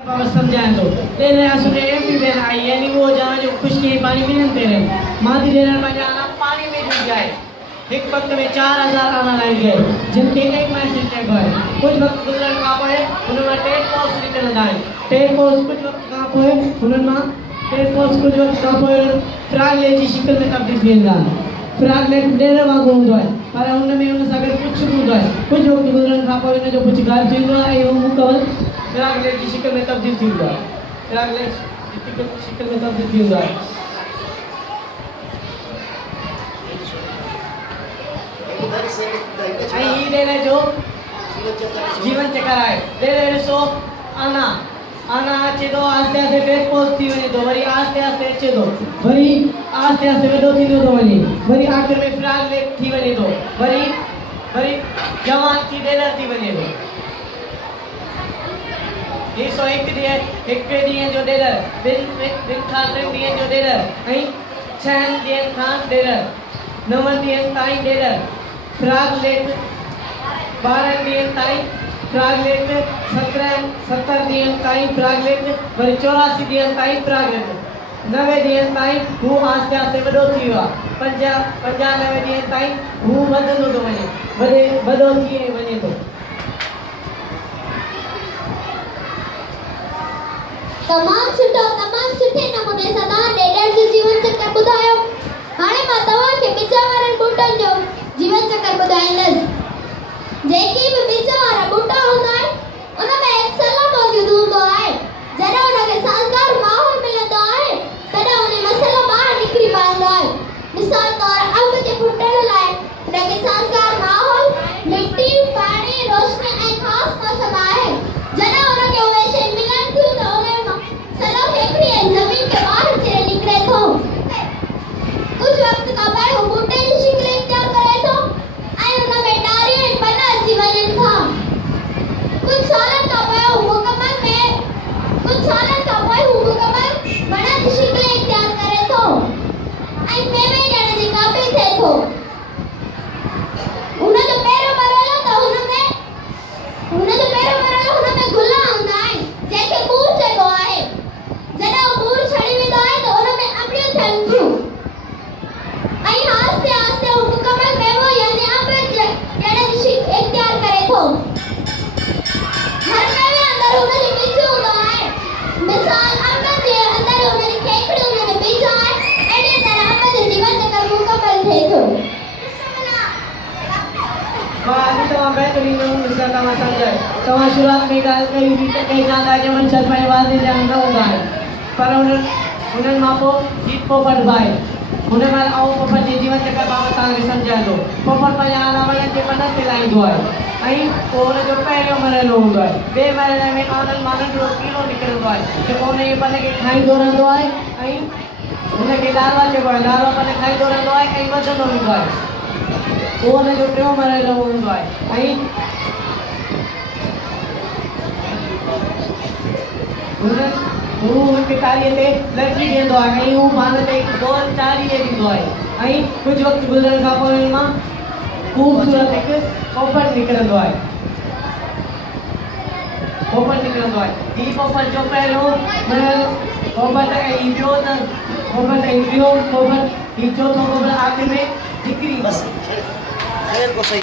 बाबा समझाएं तो तेरे असुरे भी देना आई यानी वो जहाँ जो कुछ नहीं पानी भी नहीं तेरे मादी देना में जाना पानी में डूब जाए एक वक्त में 4000 आना लग गए जिनके एक मैसेज है भाई कुछ वक्त गुजरन कहाँ पे उन्होंने टेट कोर्स निकल जाए टेट कोर्स कुछ वक्त कहाँ पे उन्होंने टेट कोर्स कुछ वक्त कहाँ पे फ्राग ले जी शिकल में तब्दील किया जाए फ्राग ले डेरे वांगो होता है पर उनमें उन्हें अगर कुछ होता है कुछ वक्त गुजरन कहाँ पे उन्हें जो कुछ गायब चीज़ हुआ है वो मुकम्मल फ्राग ले जी शिकल में तब्दील किया जाए फ्राग ले शिकल में तब्दील किया जाए आई दे रहे जो जीवन चक्र आए दे रहे सो आना आना अच्छे दो आस्ते आस्ते टेस्ट पोस्ट थी वनी दो वरी आस्ते आस्ते अच्छे दो वरी आस्ते आस्ते वे दो थी दो वनी वरी आखिर में फ्राग ले थी वनी दो वरी वरी जवान थी डेलर थी वनी दो ये सो एक दिए एक पे दिए जो डेलर दिन खान दिए जो डेलर आई छह दिए खान डेलर नवन दिए ताई डेलर फ्राग लेट 12 दिन ताई फ्राग लेट 70 दिन ताई फ्राग लेट वरी 84 दिन ताई फ्राग लेट 90 दिन ताई हूँ आस्ते आस्ते वडो थी वियो आहे 95 दिन ताई हूँ वधंदो थो वञे वॾो थी वञे थो तमाम सुठे नमूने सां तव्हां डेडर जो जीवन चक्र ॿुधायो हाणे मां तव्हांखे ॿिजा वारनि ॿूटनि जो जीवन चक्र ॿुधाईंदसि जेके बि ॿिजा वारा ॿूटा हूंदा आहिनि उन में हिकु सलो मौजूदु हूंदो आहे जॾहिं उनखे साज़गार माहौल मिलंदो आहे तॾहिं उन मसइलो ॿाहिरि निकिरी पवंदो आहे मिसाल तौरु अंब जे ॿूटनि लाइ उनखे साज़गार माहौल मिटी पाणी रोशनी ऐं ख़ासि मौसम आहे जॾहिं उनखे उहे शइ मिलनि थियूं त उन सलो हेठि ऐं ज़मीन खे ॿाहिरि चिरे निकिरे थो कुछ वक्त खां पोइ हू बूटे जी शिकिल इख्तियार करे थो ऐं हुन में डारियूं ऐं पना अची वञनि था कुछ सालनि खां पोइ हू मुकमल वण जी शिकिल इख्तियार करे थो ऐं मेवे ॾियण जे क़ाबिल थिए थो हुन जो पहिरियों मरहलो हुन में गुल हूंदा आहिनि जंहिंखे बूर चइबो आहे जॾहिं हू बूर छड़ी वेंदो आहे त हुन में अंबियूं थियनि थियूं ऐं आस्ते आस्ते हू मुकमल मेवो यानी अंब ॾियण जी शिकिल इख्तियार करे थो हर मेवे अंदरि हुन जो बीज हूंदो आहे मिसाल अंब जे अंदरि हुन जी खेखड़ी हुन जो बीज आहे अहिड़ी तरह अंब जो जीवन चक्र मुकमल थिए थो अभी तव्हां बेहतरीन नमूने सां तव्हां सम्झायो तव्हां शुरूआत में ॻाल्हि कई हुई त कंहिं जांदा ॼमन छह पंहिंजे वादे जा न हूंदा आहिनि पर उन्हनि मां पोइ जीत पोपट भाई हुन महिल आऊं पोपट जे जीवन चक्र बाबति तव्हांखे सम्झायां थो पोपट पंहिंजा आला वणनि जे पननि ते लाहींदो आहे ऐं पोइ हुनजो पहिरियों मरहलो हूंदो आहे ॿिए मरहले में आनंद मां नंढिड़ो कीड़ो निकिरंदो आहे जेको उन जे पन खे खाईंदो रहंदो आहे ऐं हुनखे लार्वा चइबो आहे लार्वा पन खाईंदो रहंदो आहे ऐं वधंदो वेंदो आहे वो हुनजो टियों मरहलो हूंदो आहे ऐं हू हिकु तारीअ ते लड़की ॾींदो आहे ऐं हू पाण ते हिकु गोल चालीह ॾींदो आहे ऐं कुझु वक़्तु गुज़रण खां पोइ हुन मां ख़ूबसूरत हिकु पोपट निकिरंदो आहे हीउ पोपट जो पहिरियों पोपट ऐं ॿियो त पोपट ऐं ॿियो पोपट हीउ चोथों पोपट आख़िर में हिकिड़ी